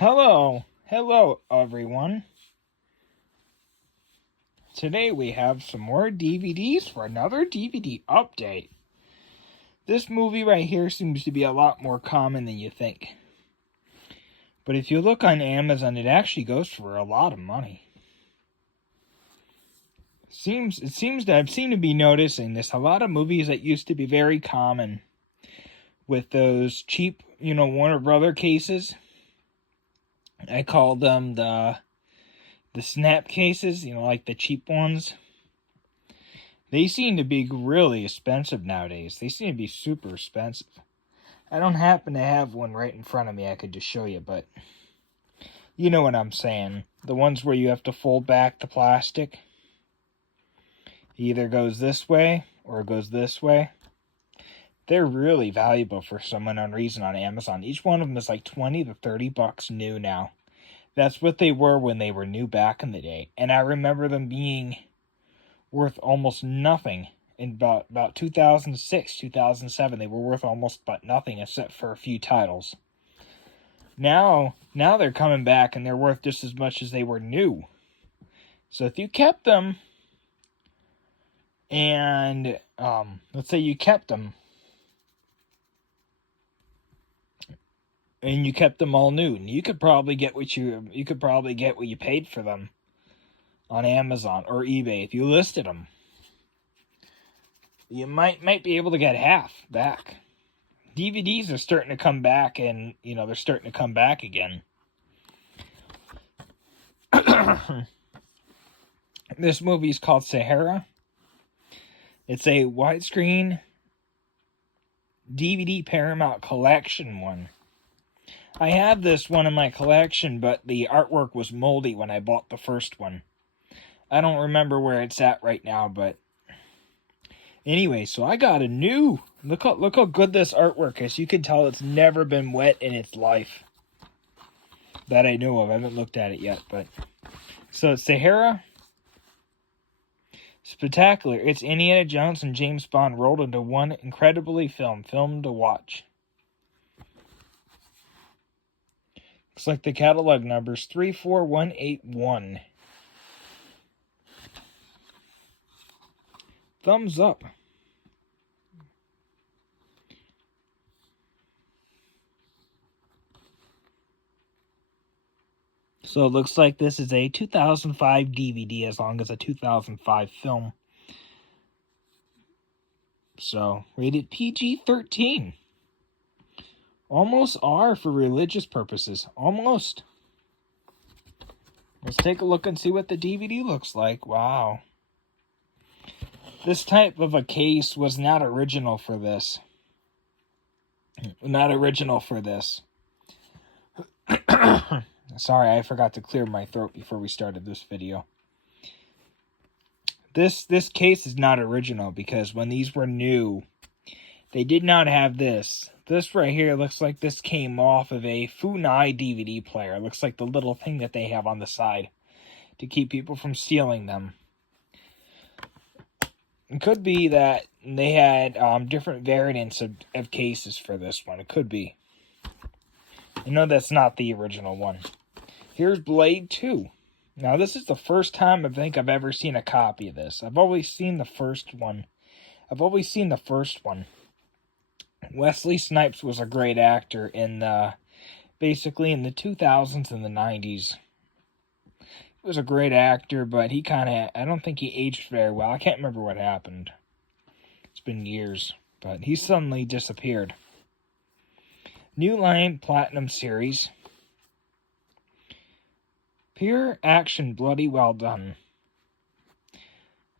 Hello everyone. Today we have some more DVDs for another DVD update. This movie right here seems to be a lot more common than you think. But if you look on Amazon, it actually goes for a lot of money. It seems that I've seemed to be noticing this. A lot of movies that used to be very common with those cheap, Warner Brother cases. I call them the snap cases, like the cheap ones. They seem to be really expensive nowadays. They seem to be super expensive. I don't happen to have one right in front of me I could just show you, but you know what I'm saying. The ones where you have to fold back the plastic. It either goes this way or it goes this way. They're really valuable for some unknown reason on Amazon. Each one of them is like 20 to 30 bucks new now. That's what they were when they were new back in the day. And I remember them being worth almost nothing in about 2006, 2007. They were worth almost but nothing except for a few titles. Now they're coming back and they're worth just as much as they were new. So if you kept them, and let's say you kept them, and you kept them all new, and you could probably get what you paid for them on Amazon or eBay if you listed them. You might be able to get half back. DVDs are starting to come back, and they're starting to come back again. This movie is called Sahara. It's a widescreen DVD Paramount collection one. I have this one in my collection, but the artwork was moldy when I bought the first one. I don't remember where it's at right now, but anyway, so I got a new. Look how good this artwork is. You can tell it's never been wet in its life. That I know of. I haven't looked at it yet, but so it's Sahara. Spectacular. It's Indiana Jones and James Bond rolled into one incredibly film to watch. Looks like the catalog number's 34181. Thumbs up. So it looks like this is a 2005 DVD as long as a 2005 film. So, rated PG-13. Almost R for religious purposes. Almost. Let's take a look and see what the DVD looks like. Wow. This type of a case was not original for this. Not original for this. Sorry, I forgot to clear my throat before we started this video. This case is not original because when these were new, they did not have this. This right here looks like this came off of a Funai DVD player. It looks like the little thing that they have on the side to keep people from stealing them. It could be that they had different variants of cases for this one. It could be. I know that's not the original one. Here's Blade 2. Now, this is the first time I think I've ever seen a copy of this. I've always seen the first one. Wesley Snipes was a great actor basically in the 2000s and the 90s. He was a great actor, but I don't think he aged very well. I can't remember what happened. It's been years, but he suddenly disappeared. New Line Platinum Series. Pure action, bloody, well done.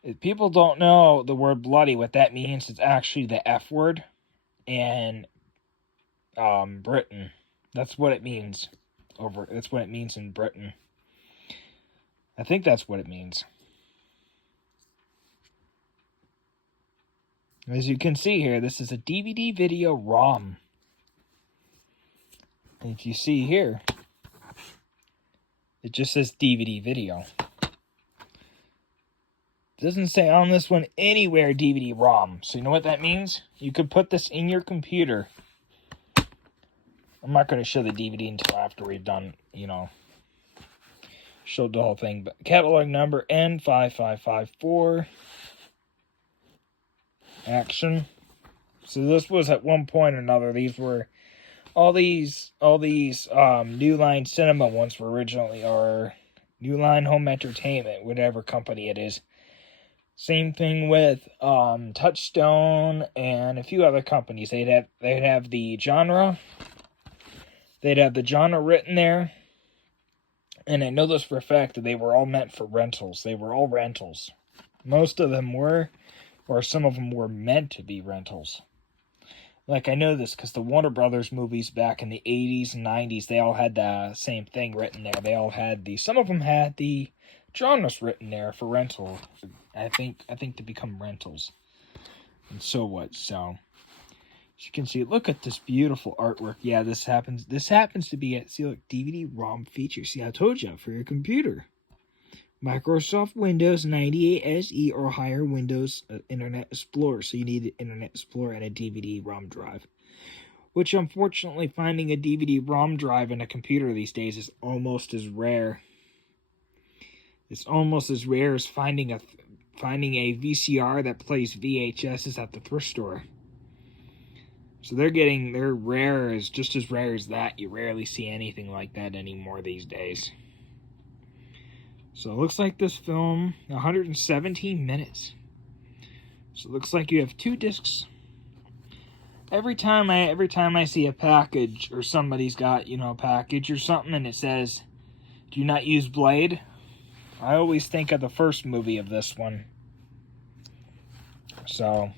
If people don't know the word bloody, what that means, it's actually the F word in Britain. That's what it means. That's what it means in Britain. I think that's what it means. As you can see here, this is a DVD video ROM. And if you see here, it just says DVD video. It doesn't say on this one anywhere DVD ROM. So you know what that means? You could put this in your computer I'm not going to show the DVD until after we've done, showed the whole thing. But catalog number N5554. Action. So this was at one point or another. These were all these New Line Cinema ones were originally, or New Line Home Entertainment, whatever company it is. Same thing with Touchstone and a few other companies. They'd have the genre. They'd have the genre written there. And I know this for a fact that they were all meant for rentals. They were all rentals. Most of them were, or some of them were meant to be rentals. Like, I know this because the Warner Brothers movies back in the 80s and 90s, they all had the same thing written there. They all had some of them had the genres written there for rental. I think to become rentals. And so what? So, as you can see, look at this beautiful artwork. Yeah, this happens to be a, see, look, DVD-ROM feature. See, I told you, for your computer. Microsoft Windows 98 SE or higher Windows Internet Explorer. So you need Internet Explorer and a DVD-ROM drive. Which, unfortunately, finding a DVD-ROM drive in a computer these days is almost as rare. It's almost as rare as finding a VCR that plays VHSs at the thrift store. So they're rare, as just as rare as that. You rarely see anything like that anymore these days. So it looks like this film, 117 minutes. So it looks like you have 2 discs. Every time I see a package, or somebody's got, a package or something, and it says, "Do not use blade," I always think of the first movie of this one. So,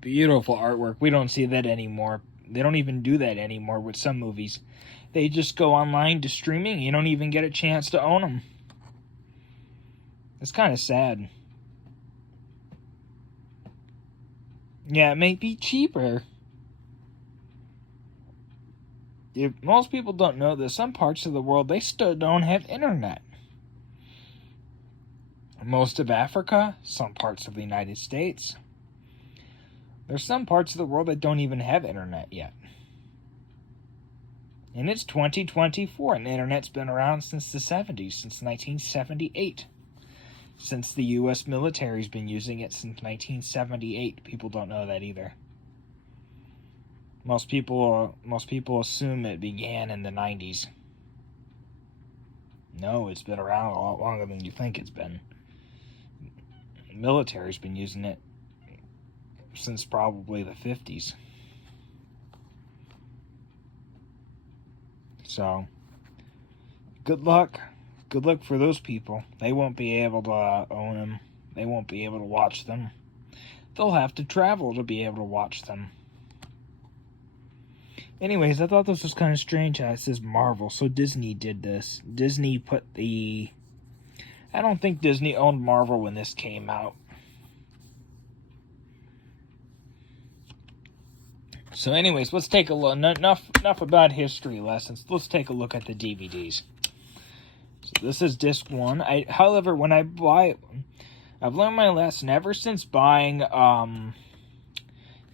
beautiful artwork. We don't see that anymore. They don't even do that anymore with some movies. They just go online to streaming. You don't even get a chance to own them. It's kind of sad. Yeah, it may be cheaper. If most people don't know this, some parts of the world, they still don't have internet. Most of Africa, some parts of the United States. There's some parts of the world that don't even have internet yet. And it's 2024, and the internet's been around since the 70s, since 1978. Since the U.S. military's been using it since 1978. People don't know that either. Most people assume it began in the 90s. No, it's been around a lot longer than you think it's been. The military's been using it since probably the 50s. So, good luck. Good luck for those people. They won't be able to own them. They won't be able to watch them. They'll have to travel to be able to watch them. Anyways, I thought this was kind of strange how it says Marvel. So Disney did this. Disney put the... I don't think Disney owned Marvel when this came out. So anyways, let's take a look. Enough about history lessons. Let's take a look at the DVDs. So this is disc 1. However, when I buy... I've learned my lesson ever since buying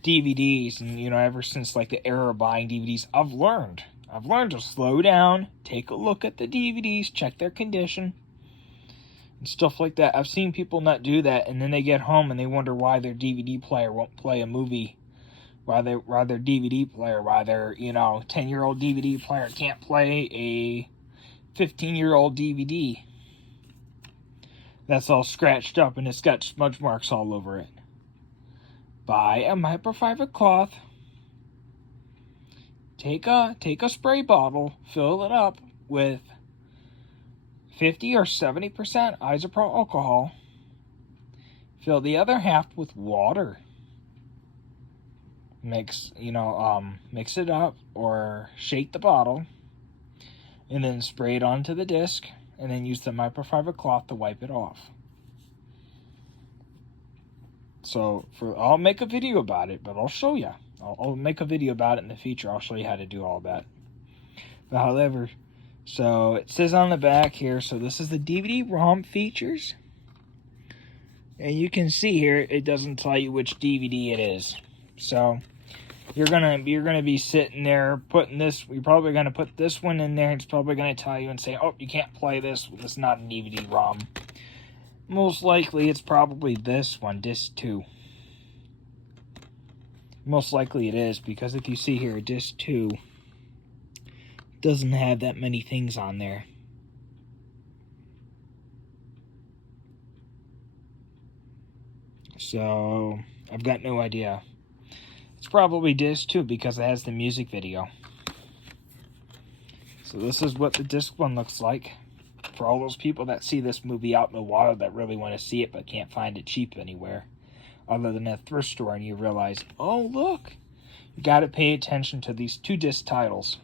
DVDs, and ever since like the era of buying DVDs, I've learned to slow down, take a look at the DVDs, check their condition, and stuff like that. I've seen people not do that, and then they get home and they wonder why their DVD player won't play a movie, why their 10-year-old DVD player can't play a 15-year-old DVD that's all scratched up and it's got smudge marks all over it. Buy a microfiber cloth. Take a spray bottle, fill it up with 50 or 70% isopropyl alcohol. Fill the other half with water. Mix it up or shake the bottle, and then spray it onto the disc, and then use the microfiber cloth to wipe it off. So, I'll make a video about it, but I'll show you. I'll make a video about it in the future. I'll show you how to do all that. But however, so it says on the back here, so this is the DVD-ROM features. And you can see here, it doesn't tell you which DVD it is. So, you're gonna be sitting there putting this. You're probably gonna put this one in there. It's probably gonna tell you and say, "Oh, you can't play this. This is not a DVD-ROM." Most likely, it's probably this one, disc 2. Most likely it is, because if you see here, disc 2 doesn't have that many things on there. So, I've got no idea. It's probably disc 2 because it has the music video. So this is what the disc 1 looks like. For all those people that see this movie out in the wild that really want to see it but can't find it cheap anywhere, other than at a thrift store, and you realize, oh look, you got to pay attention to these 2 disc titles.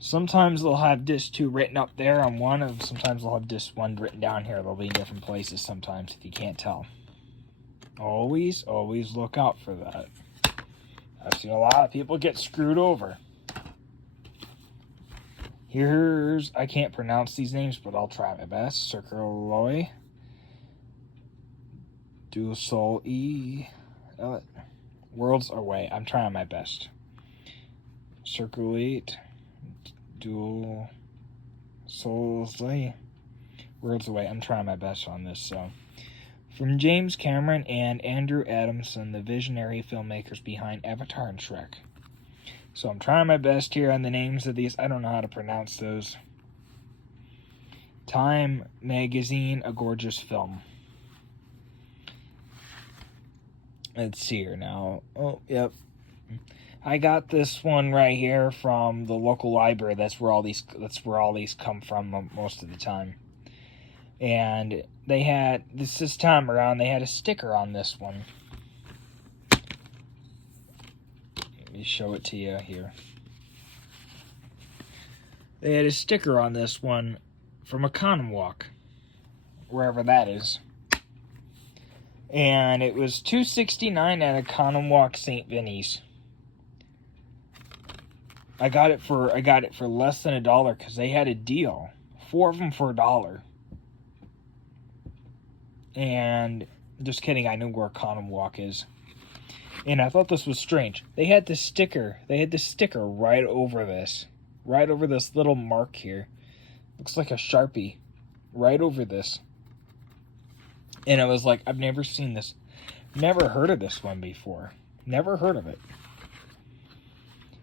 Sometimes they'll have disc 2 written up there on one, and sometimes they'll have disc 1 written down here. They'll be in different places sometimes if you can't tell. Always look out for that. I've seen a lot of people get screwed over. Here's, I can't pronounce these names, but I'll try my best. Circuloy. Du Sol E. Worlds Away. I'm trying my best. Circulate. Dual Souls. Worlds Away. I'm trying my best on this. So, from James Cameron and Andrew Adamson, the visionary filmmakers behind Avatar and Shrek. So I'm trying my best here on the names of these. I don't know how to pronounce those. Time Magazine, A Gorgeous Film. Let's see here now. Oh, yep. I got this one right here from the local library. That's where all these come from most of the time. And they had this time around, they had a sticker on this one. Let me show it to you here. They had a sticker on this one from Econom Walk, wherever that is. And it was $2.69 at Econom Walk St. Vinny's. I got it for less than $1 because they had a deal. 4 of them for $1. And just kidding, I know where Econom Walk is. And I thought this was strange. They had the sticker right over this little mark here. Looks like a Sharpie right over this. And I was like, I've never seen this. Never heard of this one before. Never heard of it.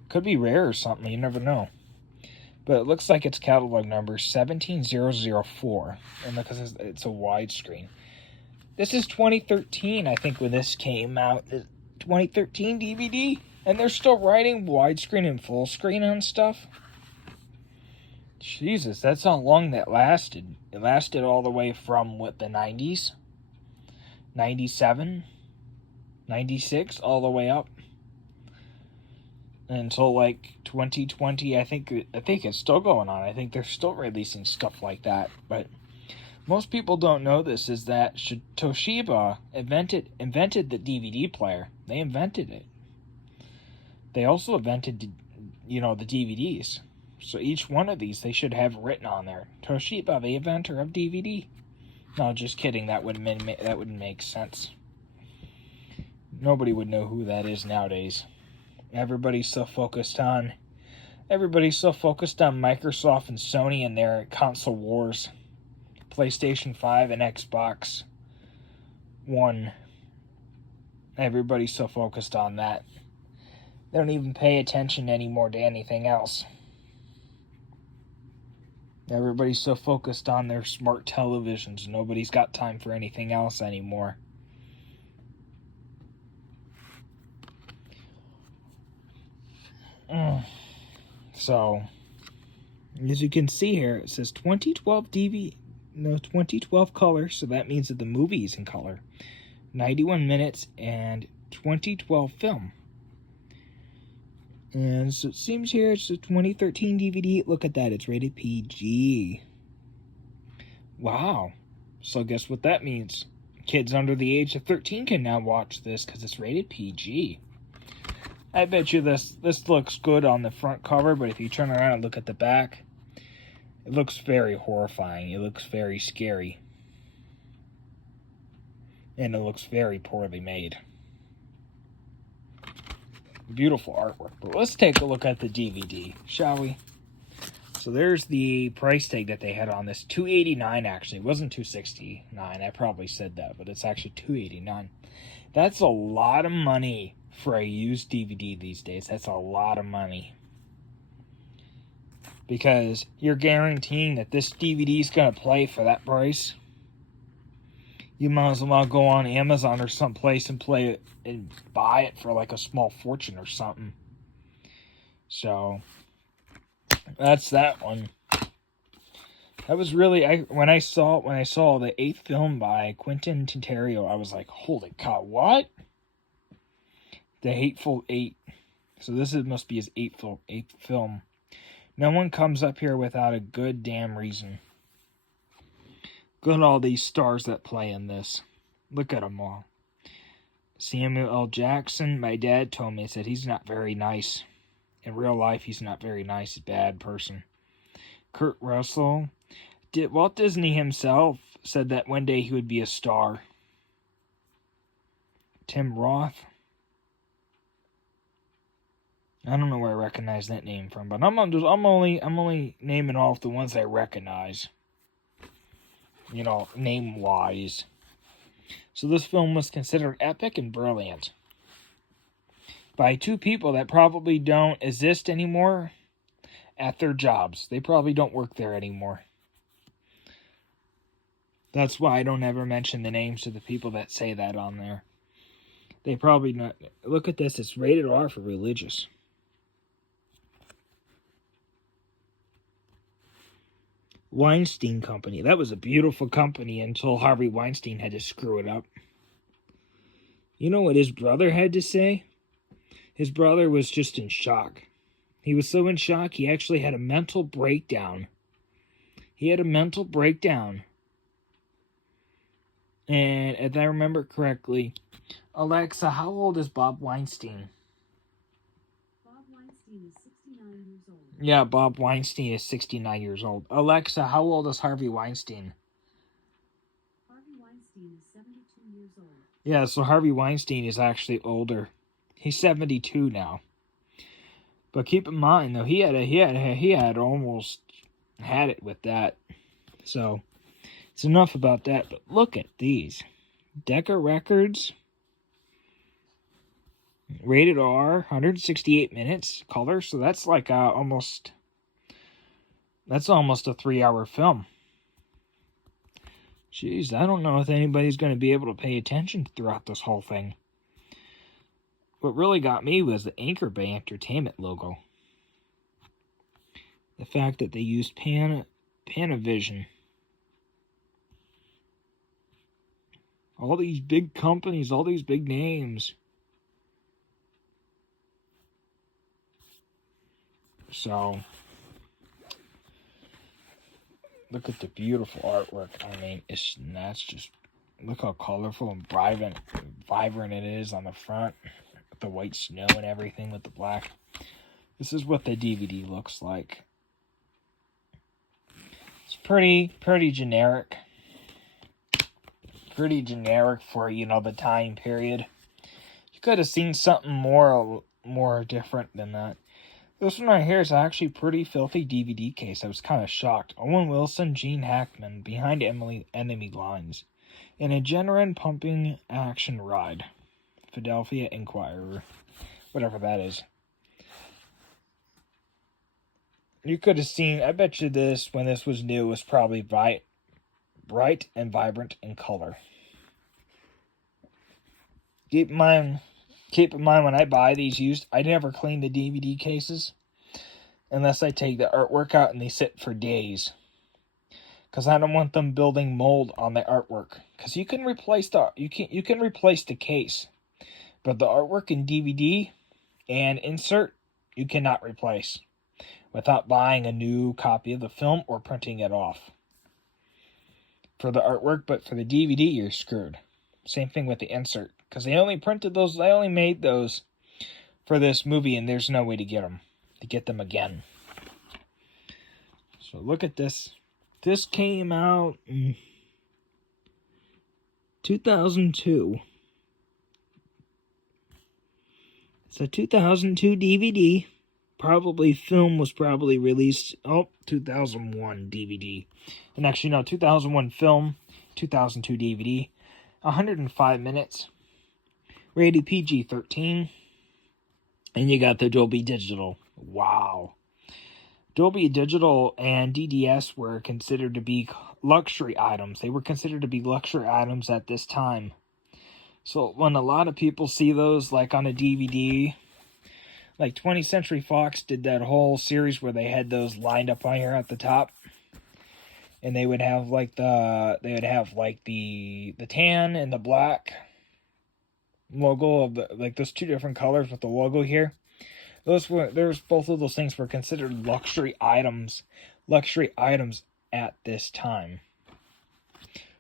Could be rare or something, you never know. But it looks like it's catalog number 17004. And because it's a widescreen. This is 2013, I think, when this came out. 2013 DVD. And they're still writing widescreen and full screen on stuff. Jesus, that's how long that lasted. It lasted all the way from, what, the 90s? 97? 96? All the way up. Until, like, 2020, I think it's still going on. I think they're still releasing stuff like that. But most people don't know this, is that Toshiba invented the DVD player. They invented it. They also invented, the DVDs. So each one of these, they should have written on there, Toshiba, the inventor of DVD. No, just kidding. That wouldn't make sense. Nobody would know who that is nowadays. Everybody's so focused on Microsoft and Sony and their console wars. PlayStation 5 and Xbox One. Everybody's so focused on that. They don't even pay attention anymore to anything else. Everybody's so focused on their smart televisions. Nobody's got time for anything else anymore. So, as you can see here, it says 2012 color, so that means that the movie is in color. 91 minutes and 2012 film. And so it seems here it's a 2013 DVD. Look at that, it's rated PG. Wow. So guess what that means? Kids under the age of 13 can now watch this because it's rated PG. I bet you this looks good on the front cover, but if you turn around and look at the back, it looks very horrifying. It looks very scary. And it looks very poorly made. Beautiful artwork. But let's take a look at the DVD, shall we? So there's the price tag that they had on this. $289 actually. It wasn't $269. I probably said that, but it's actually $289. That's a lot of money for a used DVD these days. That's a lot of money. Because you're guaranteeing that this DVD is going to play for that price. You might as well go on Amazon or someplace and play it and buy it for like a small fortune or something. So that's that one. That was really when I saw the 8th film by Quentin Tarantino, I was like, holy cow, what? The Hateful Eight. So this must be his eighth film. No one comes up here without a good damn reason. Look at all these stars that play in this. Look at them all. Samuel L. Jackson, my dad told me, said he's not very nice. In real life, he's not very nice. He's a bad person. Kurt Russell. Walt Disney himself said that one day he would be a star. Tim Roth. I don't know where I recognize that name from, but I'm only naming off the ones I recognize. You know, name-wise. So this film was considered epic and brilliant by two people that probably don't exist anymore at their jobs. They probably don't work there anymore. That's why I don't ever mention the names of the people that say that on there. They probably not. Look at this. It's rated R for religious. Weinstein Company. That was a beautiful company until Harvey Weinstein had to screw it up. You know what his brother had to say? His brother was just in shock. He was so in shock, he actually had a mental breakdown. He had a mental breakdown. And if I remember correctly, Alexa, how old is Bob Weinstein? Bob Weinstein is 69 years old. Yeah, Bob Weinstein is 69 years old. Alexa, how old is Harvey Weinstein? Harvey Weinstein is 72 years old. Yeah, so Harvey Weinstein is actually older. He's 72 now. But keep in mind, though, he had almost had it with that. So it's enough about that. But look at these. Decca Records. Rated R, 168 minutes, color, so that's like almost a 3-hour film. Jeez, I don't know if anybody's going to be able to pay attention throughout this whole thing. What really got me was the Anchor Bay Entertainment logo. The fact that they used Panavision. All these big companies, all these big names. So, look at the beautiful artwork. I mean, that's just, look how colorful and vibrant it is on the front. With the white snow and everything with the black. This is what the DVD looks like. It's pretty generic. Pretty generic for, you know, the time period. You could have seen something more different than that. This one right here is actually pretty filthy DVD case. I was kind of shocked. Owen Wilson, Gene Hackman, behind enemy lines. In a adrenaline pumping action ride. Philadelphia Inquirer. Whatever that is. You could have seen, I bet you this, when this was new, was probably bright and vibrant in color. Keep in mind when I buy these used, I never clean the DVD cases unless I take the artwork out and they sit for days. Because I don't want them building mold on the artwork. Because you can replace the case, but the artwork in DVD and insert you cannot replace without buying a new copy of the film or printing it off. For the artwork, but for the DVD you're screwed. Same thing with the insert. Because they only made those for this movie, and there's no way to get them again. So look at this. This came out in 2002. It's a 2002 DVD. Film was probably released, 2001 DVD. And actually, no, 2001 film, 2002 DVD. 105 minutes. Rated PG-13. And you got the Dolby Digital. Wow. Dolby Digital and DDS were considered to be luxury items. They were considered to be luxury items at this time. So when a lot of people see those like on a DVD, like 20th Century Fox did that whole series where they had those lined up on here at the top. And they would have like the tan and the black logo of like those two different colors with the logo here. Both of those things were considered luxury items at this time.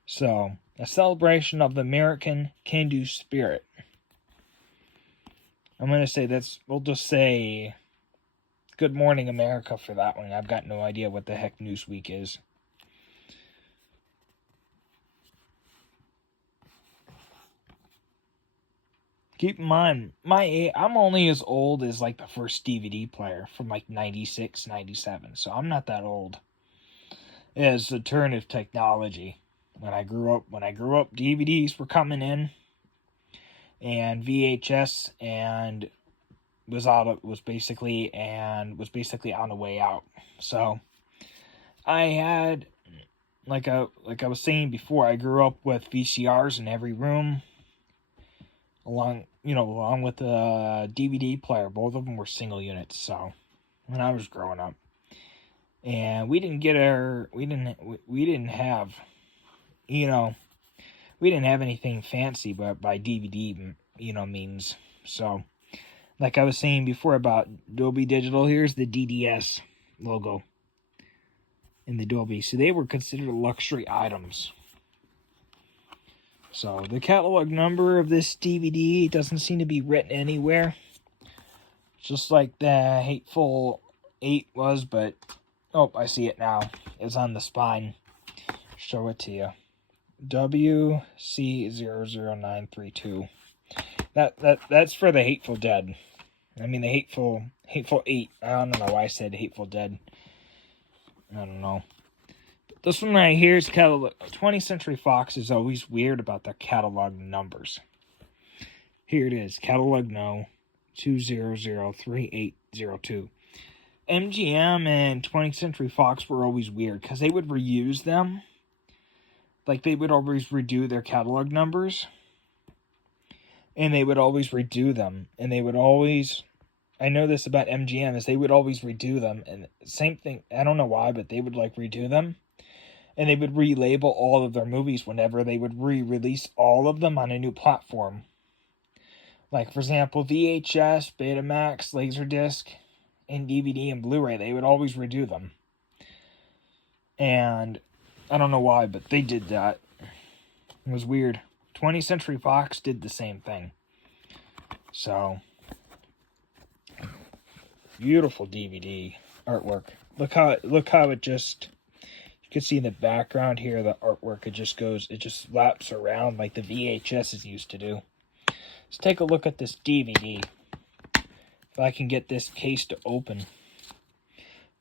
So, a celebration of the American can-do spirit. I'm going to say we'll just say Good Morning America for that one. I've got no idea what the heck Newsweek is. Keep in mind, I'm only as old as like the first DVD player from like 96, 97. So I'm not that old. As the turn of technology. When I grew up, DVDs were coming in, and VHS and was basically on the way out. So I had, like I was saying before, I grew up with VCRs in every room. Along with the DVD player. Both of them were single units. So when I was growing up, and we didn't have anything fancy, but by DVD means. So like I was saying before about Dolby Digital, here's the DDS logo in the Dolby. So they were considered luxury items. So, the catalog number of this DVD doesn't seem to be written anywhere. Just like the Hateful Eight was, but... Oh, I see it now. It's on the spine. Show it to you. WC00932. That's for the Hateful Dead. I mean, the Hateful Eight. I don't know why I said Hateful Dead. I don't know. This one right here is catalog. 20th Century Fox is always weird about their catalog numbers. Here it is. Catalog no. 2003802. MGM and 20th Century Fox were always weird because they would reuse them. Like they would always redo their catalog numbers. And they would always redo them. And they would always... I know this about MGM is they would always redo them. And same thing. I don't know why, but they would like redo them. And they would relabel all of their movies whenever they would re-release all of them on a new platform. Like, for example, VHS, Betamax, Laserdisc, and DVD and Blu-ray. They would always redo them. And I don't know why, but they did that. It was weird. 20th Century Fox did the same thing. So, beautiful DVD artwork. Look how it just... You can see in the background here, the artwork, it just laps around like the VHSs used to do. Let's take a look at this DVD. If I can get this case to open.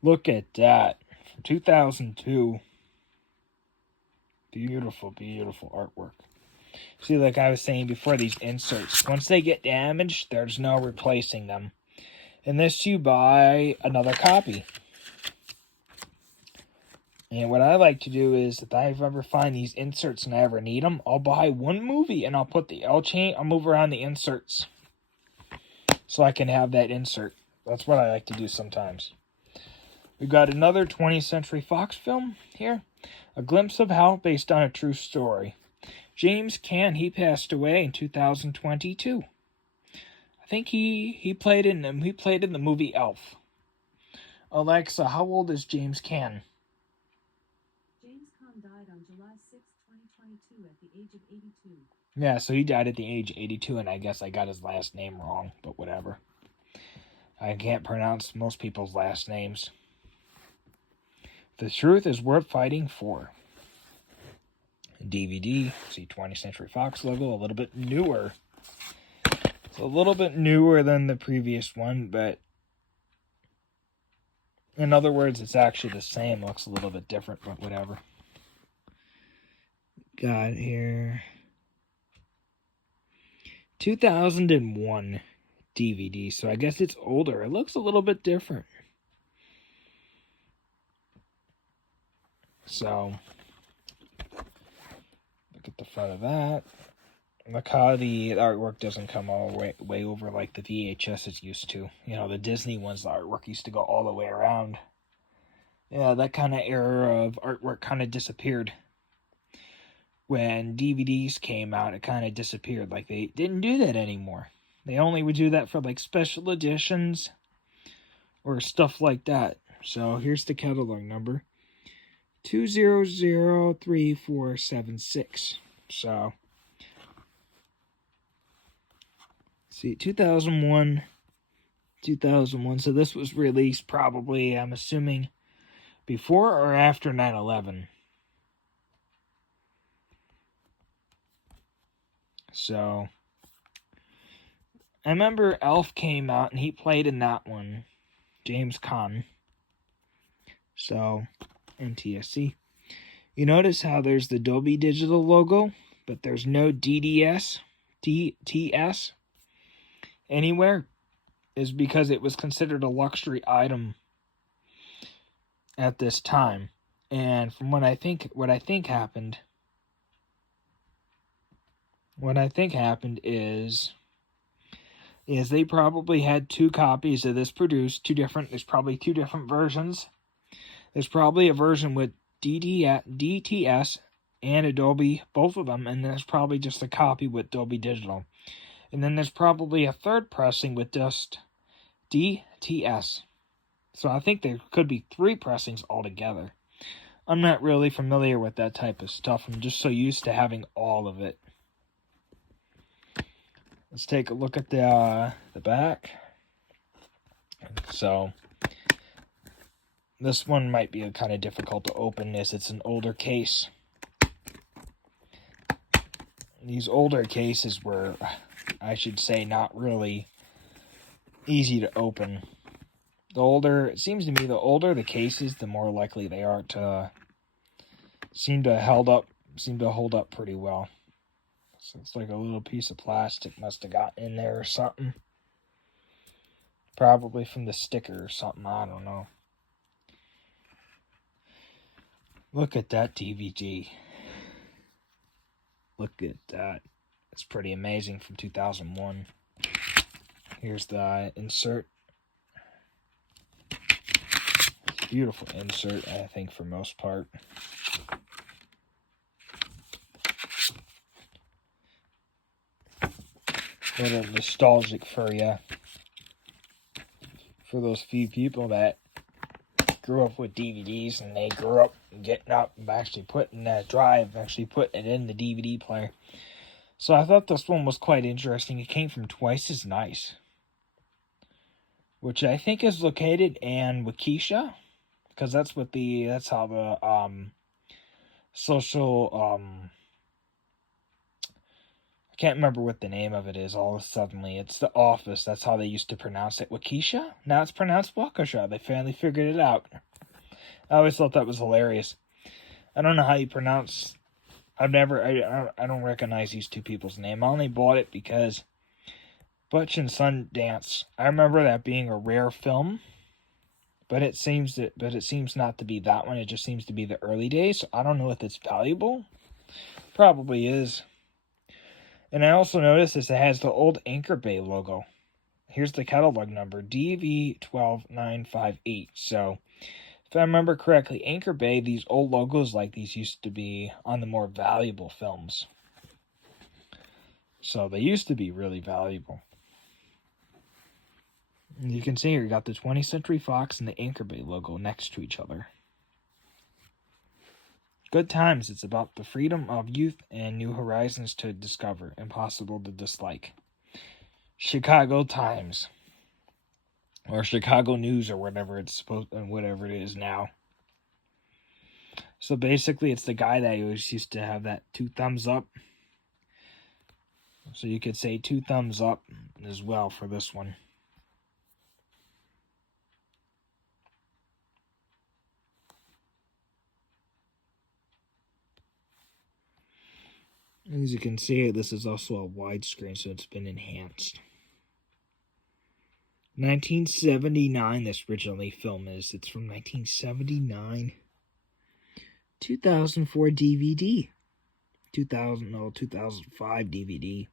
Look at that. From 2002. Beautiful, beautiful artwork. See, like I was saying before, these inserts. Once they get damaged, there's no replacing them. Unless you buy another copy. And what I like to do is, if I ever find these inserts and I ever need them, I'll buy one movie and I'll move around the inserts. So I can have that insert. That's what I like to do sometimes. We've got another 20th Century Fox film here. A Glimpse of Hell, based on a true story. James Caan, he passed away in 2022. I think he played in the movie Elf. Alexa, how old is James Caan? Died on July 6, 2022 at the age of 82. Yeah, so he died at the age of 82, and I guess I got his last name wrong, but whatever. I can't pronounce most people's last names. The Truth is Worth Fighting For. DVD, see 20th Century Fox logo, a little bit newer. It's a little bit newer than the previous one, but in other words, it's actually the same. Looks a little bit different, but whatever. Got here 2001 DVD, so I guess it's older. It looks a little bit different. So, look at the front of that. Look how the artwork doesn't come all way over like the VHS used to. You know, the Disney ones, the artwork used to go all the way around. Yeah, that kind of era of artwork kind of disappeared. When DVDs came out, it kind of disappeared. Like, they didn't do that anymore. They only would do that for, like, special editions or stuff like that. So, here's the catalog number. 2003476. So, see, 2001. So, this was released probably, I'm assuming, before or after 9/11. So, I remember Elf came out and he played in that one. James Caan. So, NTSC. You notice how there's the Dolby Digital logo, but there's no DDS, DTS anywhere, is because it was considered a luxury item at this time. And from what I think happened is they probably had two copies of this produced, there's probably two different versions. There's probably a version with DTS and Adobe, both of them, and there's probably just a copy with Dolby Digital. And then there's probably a third pressing with just DTS. So I think there could be three pressings altogether. I'm not really familiar with that type of stuff. I'm just so used to having all of it. Let's take a look at the back. So, this one might be kind of difficult to open as it's an older case. These older cases were, I should say, not really easy to open. It seems to me, the older the cases, the more likely they are to seem to hold up pretty well. So it's like a little piece of plastic must have got in there or something. Probably from the sticker or something, I don't know. Look at that DVD. Look at that. It's pretty amazing from 2001. Here's the insert. Beautiful insert, I think, for most part. A little nostalgic for you. For those few people that grew up with DVDs and they grew up getting up and actually putting it in the DVD player. So I thought this one was quite interesting. It came from Twice as Nice, which I think is located in Waukesha, because that's how the social I can't remember what the name of it is all suddenly. It's The Office. That's how they used to pronounce it. Waukesha? Now it's pronounced Waukesha. They finally figured it out. I always thought that was hilarious. I don't know how you pronounce... I don't recognize these two people's name. I only bought it because Butch and Sundance. I remember that being a rare film, but it seems not to be that one. It just seems to be the early days. So I don't know if it's valuable. Probably is. And I also noticed it has the old Anchor Bay logo. Here's the catalog number, DV12958. So, if I remember correctly, Anchor Bay, these old logos like these used to be on the more valuable films. So, they used to be really valuable. And you can see here, you got the 20th Century Fox and the Anchor Bay logo next to each other. Good times. It's about the freedom of youth and new horizons to discover, impossible to dislike. Chicago Times, or Chicago News, or whatever it is now. So basically, it's the guy that always used to have that two thumbs up. So you could say 2 thumbs up as well for this one. As you can see, this is also a widescreen, so it's been enhanced. 1979, this originally film is. It's from 1979. 2004 DVD. 2005 DVD.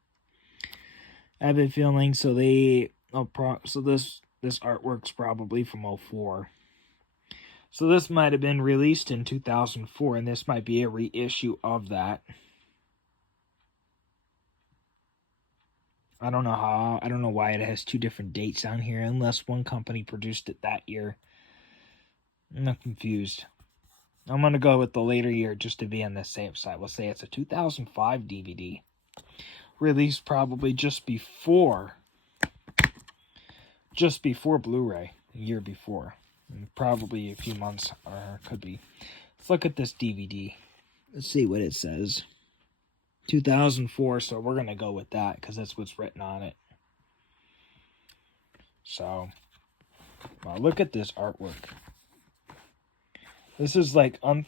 I have a feeling, so this artwork's probably from 04. So this might have been released in 2004, and this might be a reissue of that. I don't know why it has 2 different dates on here, unless one company produced it that year. I'm confused. I'm going to go with the later year just to be on the safe side. We'll say it's a 2005 DVD. Released probably just before Blu-ray, a year before. Probably a few months, or could be. Let's look at this DVD. Let's see what it says. 2004, so we're going to go with that because that's what's written on it. So, well, look at this artwork. This is like on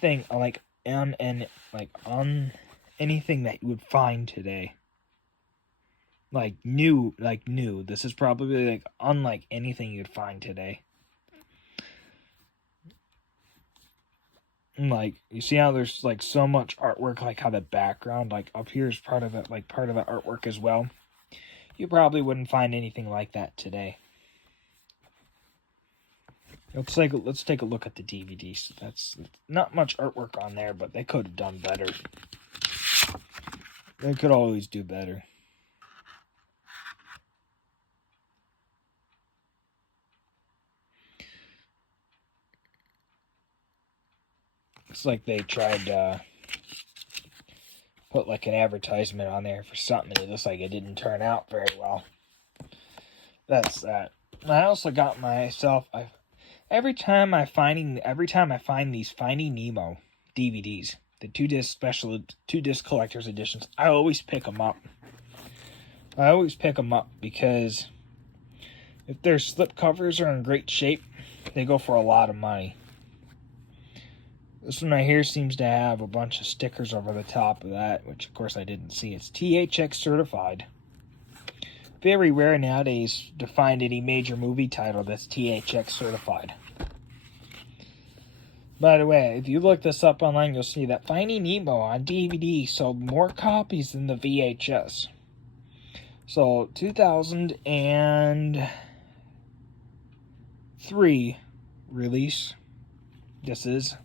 anything that you would find today. Like new. This is probably like unlike anything you'd find today. Like, you see how there's like so much artwork, like how the background like up here is part of it, like part of the artwork as well. You probably wouldn't find anything like that today. Let's take a look at the DVDs. That's not much artwork on there, but they could have done better. They could always do better. It's like they tried to put like an advertisement on there for something, and it looks like it didn't turn out very well. That's that. I also got myself every time I find these Finding Nemo DVDs, the 2-disc collector's editions, I always pick them up. Because if their slip covers are in great shape, they go for a lot of money. This one right here seems to have a bunch of stickers over the top of that, which of course I didn't see. It's THX certified. Very rare nowadays to find any major movie title that's THX certified. By the way, if you look this up online, you'll see that Finding Nemo on DVD sold more copies than the VHS. So, 2003 release. This is.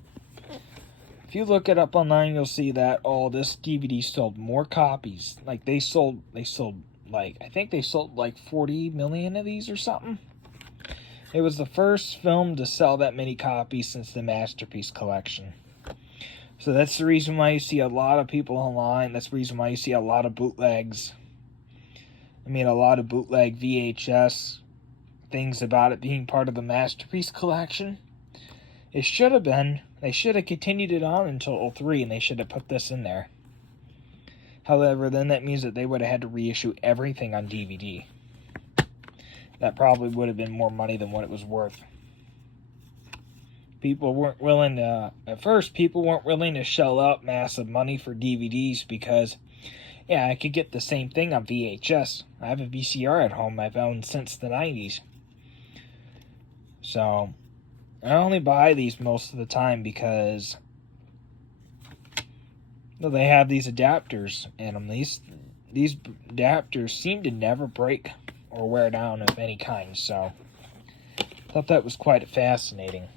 If you look it up online, you'll see that this DVD sold more copies. Like I think they sold like 40 million of these or something. It was the first film to sell that many copies since the Masterpiece Collection. So that's the reason why you see a lot of people online. That's the reason why you see a lot of bootlegs. A lot of bootleg VHS things about it being part of the Masterpiece Collection. It should have been. They should have continued it on until 03, and they should have put this in there. However, then that means that they would have had to reissue everything on DVD. That probably would have been more money than what it was worth. At first, people weren't willing to shell out massive money for DVDs because, yeah, I could get the same thing on VHS. I have a VCR at home I've owned since the 90s. So, I only buy these most of the time because they have these adapters in them. These adapters seem to never break or wear down of any kind, so I thought that was quite fascinating.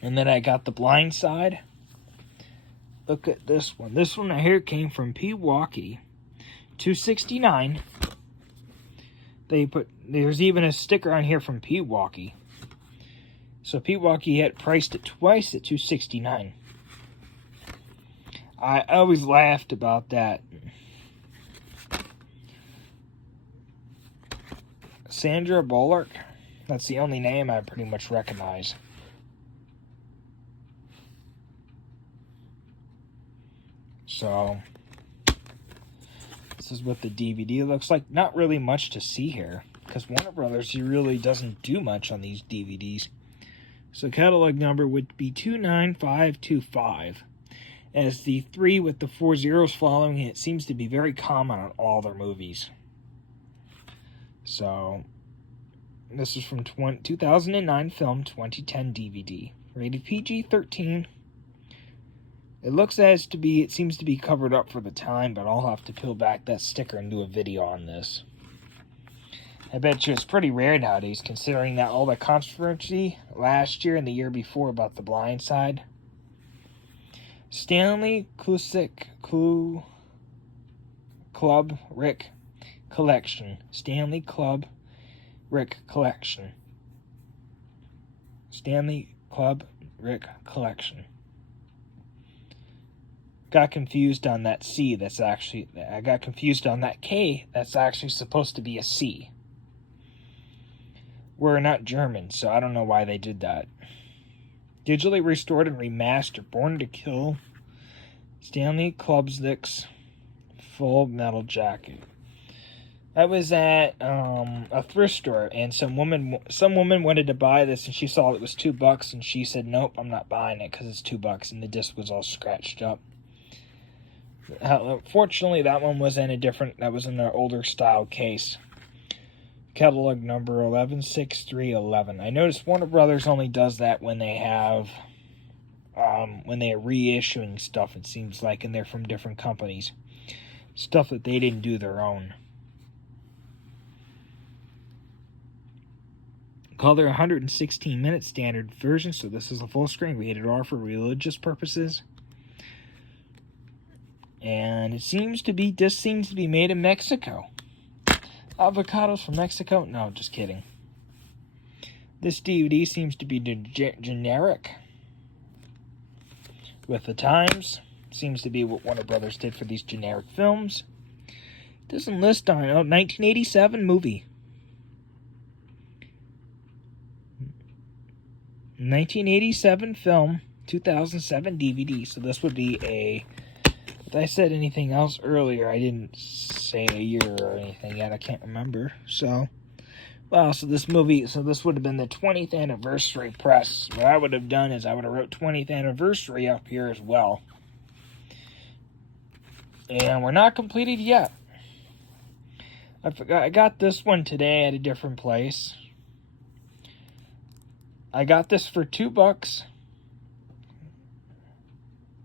And then I got The Blind Side. Look at this one. This one right here came from Pewaukee, $2.69. There's even a sticker on here from Pewaukee. So Pewaukee had priced it twice at $2.69. I always laughed about that. Sandra Bullock. That's the only name I pretty much recognize. So This is what the DVD looks like. Not really much to see here, because Warner Brothers really doesn't do much on these DVDs. So catalog number would be 29525. As the 3 with the 4 zeros following it seems to be very common on all their movies. So, this is from 2009 film, 2010 DVD. Rated PG-13. It seems to be covered up for the time, but I'll have to peel back that sticker and do a video on this. I bet you it's pretty rare nowadays, considering that all the controversy last year and the year before about The Blind Side. Stanley Club Rick Collection. Stanley Club Rick Collection. Stanley Club Rick Collection. Got confused on that C. I got confused on that K. That's actually supposed to be a C. We're not German, so I don't know why they did that. Digitally restored and remastered. Born to Kill. Stanley Klubnik's Full Metal Jacket. I was at a thrift store, and some woman wanted to buy this, and she saw it was $2, and she said, "Nope, I'm not buying it because it's $2," and the disc was all scratched up. Fortunately, that one was in an older style case. Catalog number 116311. I noticed Warner Brothers only does that when they have, when they are reissuing stuff, it seems like, and they're from different companies. Stuff that they didn't do their own. Color 116 minute standard version, so this is a full screen, rated R for religious purposes. And this seems to be made in Mexico. Avocados from Mexico? No, just kidding. This DVD seems to be generic with the times. Seems to be what Warner Brothers did for these generic films. Doesn't list on 1987 movie. 1987 film, 2007 DVD. So this would be a... If I said anything else earlier, I didn't say a year or anything yet. I can't remember. So this would have been the 20th anniversary press. What I would have done is I would have wrote 20th anniversary up here as well. And we're not completed yet. I got this one today at a different place. I got this for $2.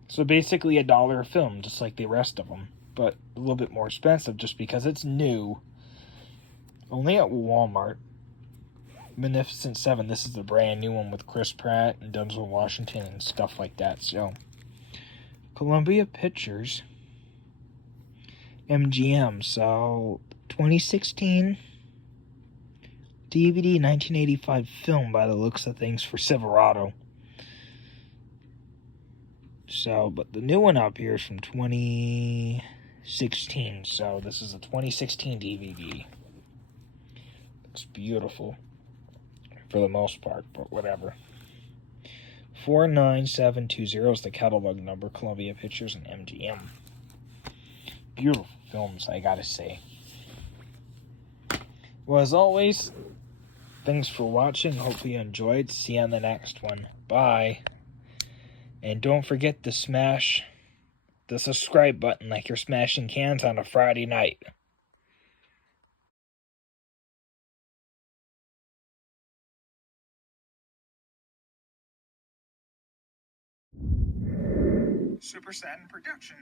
So basically $1 a film, just like the rest of them. But a little bit more expensive just because it's new. Only at Walmart. Magnificent 7. This is the brand new one with Chris Pratt and Denzel Washington and stuff like that. So, Columbia Pictures. MGM. So, 2016 DVD, 1985 film by the looks of things for Silverado. So, but the new one up here is from 2016. So, this is a 2016 DVD. Looks beautiful for the most part, but whatever. 49720 is the catalog number, Columbia Pictures and MGM. Beautiful films, I gotta say. Well, as always, thanks for watching. Hopefully you enjoyed. See you on the next one. Bye. And don't forget to smash the subscribe button like you're smashing cans on a Friday night. Super Satin Productions.